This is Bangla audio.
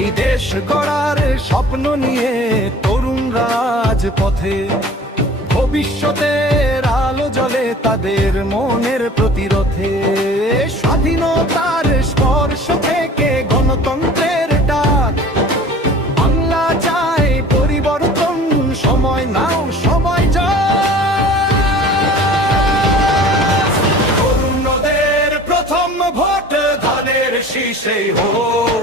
এই দেশ গড়ার স্বপ্ন নিয়ে তরুণ রাজপথে, ভবিষ্যতের আলো জ্বলে তাদের মনের প্রতিরথে। স্বাধীনতার স্পর্শ থেকে গণতন্ত্রের ডাক, বাংলা চায় পরিবর্তন, সময় নাও সময় যাও। তরুণদের প্রথম ভোট ধানের শীষে হোক।